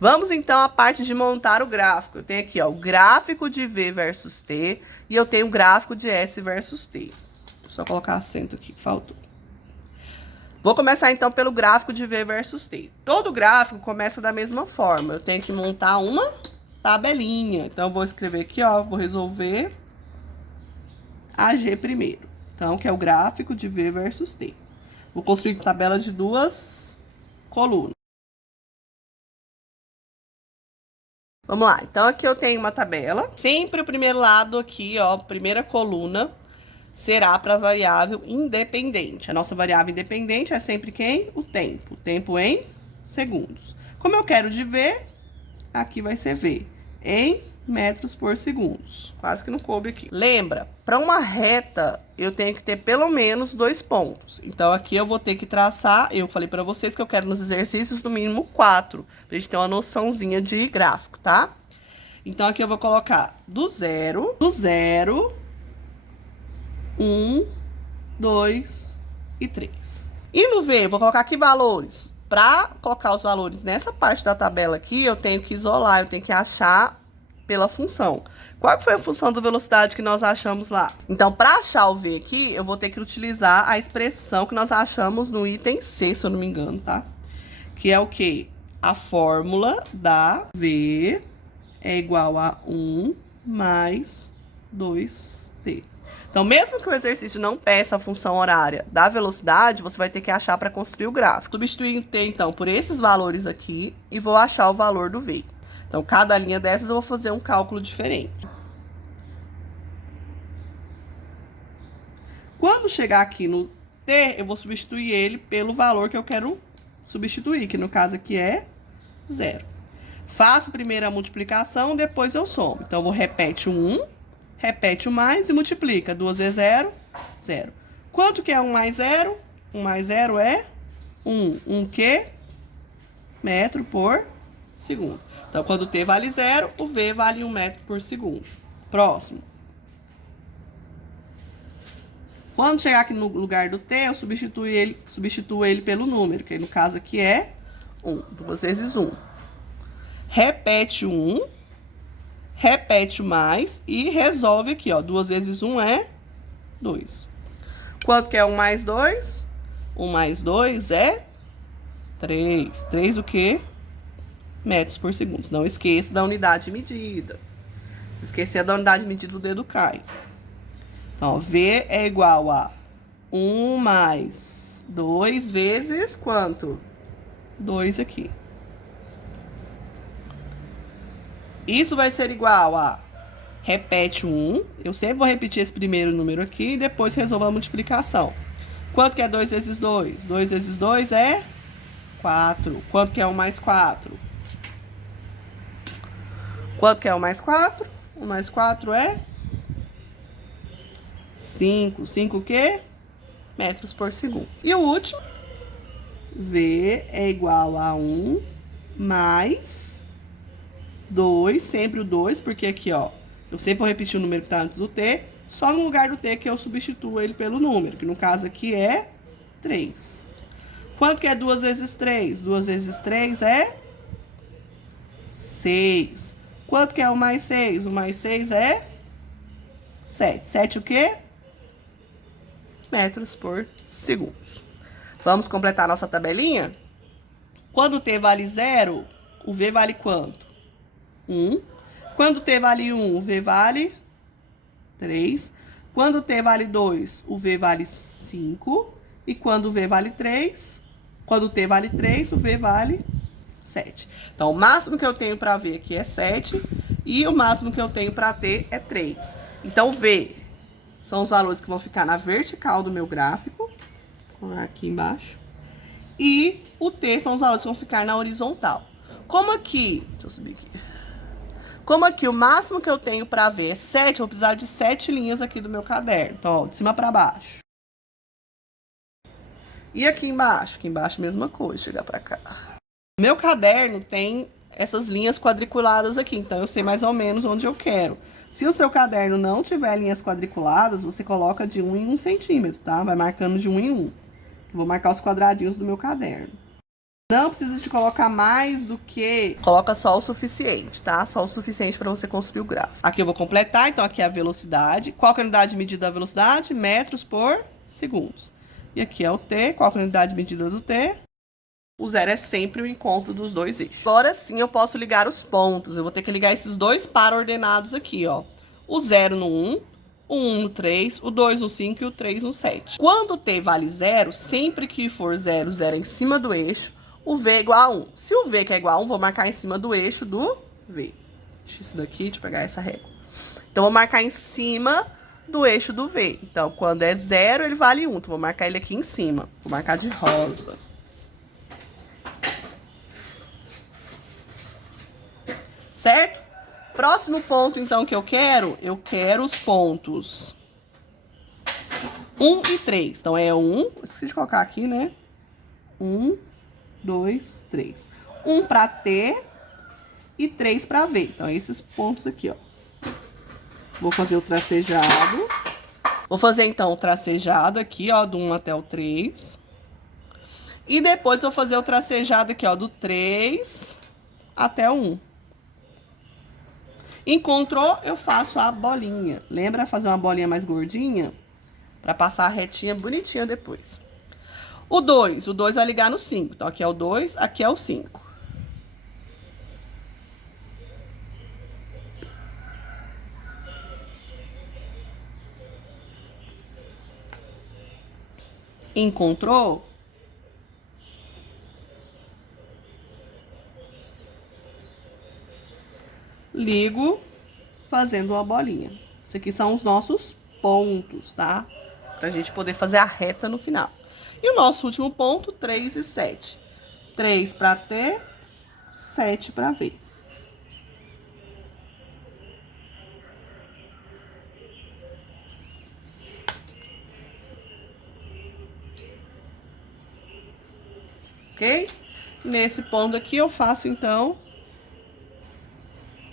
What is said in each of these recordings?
Vamos então à parte de montar o gráfico. Eu tenho aqui, ó, o gráfico de V versus T e eu tenho o gráfico de S versus T. Só colocar acento aqui, faltou. Vou começar então pelo gráfico de V versus T. Todo gráfico começa da mesma forma. Eu tenho que montar uma tabelinha. Então, eu vou escrever aqui, ó, vou resolver AG primeiro. Então, que é o gráfico de V versus T. Vou construir tabela de duas colunas. Vamos lá, então aqui eu tenho uma tabela. Sempre o primeiro lado aqui, ó, primeira coluna, será para variável independente. A nossa variável independente é sempre quem? O tempo. O tempo em segundos. Como eu quero de V, aqui vai ser V. Em metros por segundos. Quase que não coube aqui. Lembra, para uma reta, eu tenho que ter pelo menos 2 pontos. Então, aqui eu vou ter que traçar, eu falei para vocês que eu quero nos exercícios no mínimo 4, pra gente ter uma noçãozinha de gráfico, tá? Então, aqui eu vou colocar do zero, 1, 2 e 3. E no V, eu vou colocar aqui valores. Para colocar os valores nessa parte da tabela aqui, eu tenho que isolar, eu tenho que achar pela função. Qual foi a função da velocidade que nós achamos lá? Então, para achar o V aqui, eu vou ter que utilizar a expressão que nós achamos no item C, se eu não me engano, tá? Que é o quê? A fórmula da V é igual a 1 mais 2t. Então, mesmo que o exercício não peça a função horária da velocidade, você vai ter que achar para construir o gráfico. Substituir o t, então, por esses valores aqui e vou achar o valor do V. Então, cada linha dessas eu vou fazer um cálculo diferente. Quando chegar aqui no t, eu vou substituir ele pelo valor que eu quero substituir, que no caso aqui é 0. Faço primeiro a multiplicação, depois eu somo. Então, eu vou repete o 1, repete o mais e multiplica. 2 vezes 0, 0. Quanto que é 1 mais 0? 1 mais 0 é 1. 1 que? Metro por segundo. Então, quando o t vale 0, o v vale 1 metro por segundo. Próximo. Quando chegar aqui no lugar do t, eu substituo ele pelo número, que no caso aqui é 1. 2 vezes 1. Repete o 1, repete o mais e resolve aqui, ó. 2 vezes 1 é 2. Quanto que é 1 mais 2? 1 mais 2 é 3. 3 o quê? Metros por segundo. Não esqueça da unidade de medida. Se esquecer da unidade de medida, o dedo cai. Então, V é igual a 1 mais 2 vezes quanto? 2 aqui. Isso vai ser igual a, repete o 1, eu sempre vou repetir esse primeiro número aqui e depois resolvo a multiplicação. Quanto que é 2 vezes 2? 2 vezes 2 é 4. Quanto que é 1 mais 4? Quanto que é 1 mais 4? 1 mais 4 é 5. 5 o quê? Metros por segundo. E o último, V é igual a 1 mais 2, sempre o 2, porque aqui, ó, eu sempre vou repetir o número que tá antes do t, só no lugar do t que eu substituo ele pelo número, que no caso aqui é 3. Quanto que é 2 vezes 3? 2 vezes 3 é 6. Quanto que é 1 mais 6? 1 mais 6 é 7. 7 o quê? Metros por segundo. Vamos completar nossa tabelinha? Quando o t vale 0, o v vale quanto? 1. Quando o t vale 1, o v vale 3. Quando o t vale 2, o v vale 5. E quando o v vale 3, quando o t vale 3, o v vale 7. Então, o máximo que eu tenho para V aqui é 7 e o máximo que eu tenho para T é 3. Então, V são os valores que vão ficar na vertical do meu gráfico, aqui embaixo, e o T são os valores que vão ficar na horizontal. Como aqui, deixa eu subir aqui. Como aqui o máximo que eu tenho para V é 7, eu vou precisar de 7 linhas aqui do meu caderno. Então, ó, de cima para baixo. E aqui embaixo? Aqui embaixo, mesma coisa, chegar para cá. Meu caderno tem essas linhas quadriculadas aqui, então eu sei mais ou menos onde eu quero. Se o seu caderno não tiver linhas quadriculadas, você coloca de 1 em 1 centímetro, tá? Vai marcando de 1 em 1. Eu vou marcar os quadradinhos do meu caderno. Não precisa de colocar mais do que... Coloca só o suficiente, tá? Só o suficiente para você construir o gráfico. Aqui eu vou completar, então aqui é a velocidade. Qual que é a unidade de medida da velocidade? Metros por segundos. E aqui é o t. Qual que é a unidade de medida do t? O zero é sempre o encontro dos dois eixos. Agora sim eu posso ligar os pontos. Eu vou ter que ligar esses dois para-ordenados aqui, ó. O 0 no 1, o 1 no 3, o 2 no 5 e o 3 no 7. Quando t vale 0, sempre que for 0, 0 é em cima do eixo, o v é igual a 1. Se o v que é igual a 1, vou marcar em cima do eixo do v. Deixa isso daqui, deixa eu pegar essa régua. Então, vou marcar em cima do eixo do v. Então, quando é 0, ele vale 1. Então, vou marcar ele aqui em cima. Vou marcar de rosa. Certo? Próximo ponto, então, que eu quero os pontos 1 e 3. Então, é 1, esqueci de colocar aqui, né? 1, 2, 3. 1 para T e 3 para V. Então, esses pontos aqui, ó. Vou fazer o tracejado. Vou fazer, então, o tracejado aqui, ó, do 1 até o 3. E depois, vou fazer o tracejado aqui, ó, do 3 até o 1. Encontrou, eu faço a bolinha. Lembra fazer uma bolinha mais gordinha? Pra passar a retinha bonitinha depois. O 2 vai ligar no 5. Então, aqui é o 2, aqui é o 5. Encontrou? Ligo fazendo uma bolinha. Esses aqui são os nossos pontos, tá? Pra gente poder fazer a reta no final. E o nosso último ponto, 3 e 7. 3 para T, 7 para V. Ok? Nesse ponto aqui eu faço, então,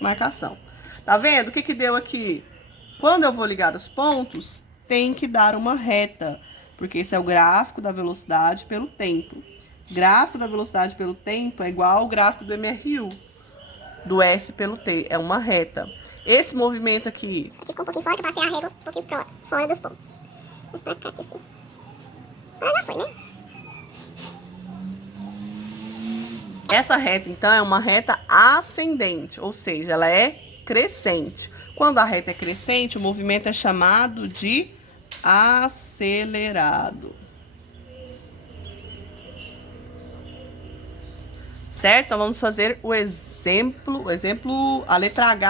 marcação. Tá vendo? O que que deu aqui? Quando eu vou ligar os pontos, tem que dar uma reta, porque esse é o gráfico da velocidade pelo tempo. Gráfico da velocidade pelo tempo é igual ao gráfico do MRU, do S pelo T, é uma reta. Esse movimento aqui... Aqui ficou um pouquinho fora, que eu passei a régua um pouquinho fora dos pontos. Vou marcar aqui assim. Ah, já foi, né? Essa reta, então, é uma reta ascendente, ou seja, ela é crescente. Quando a reta é crescente, o movimento é chamado de acelerado. Certo? Então, vamos fazer o exemplo, a letra H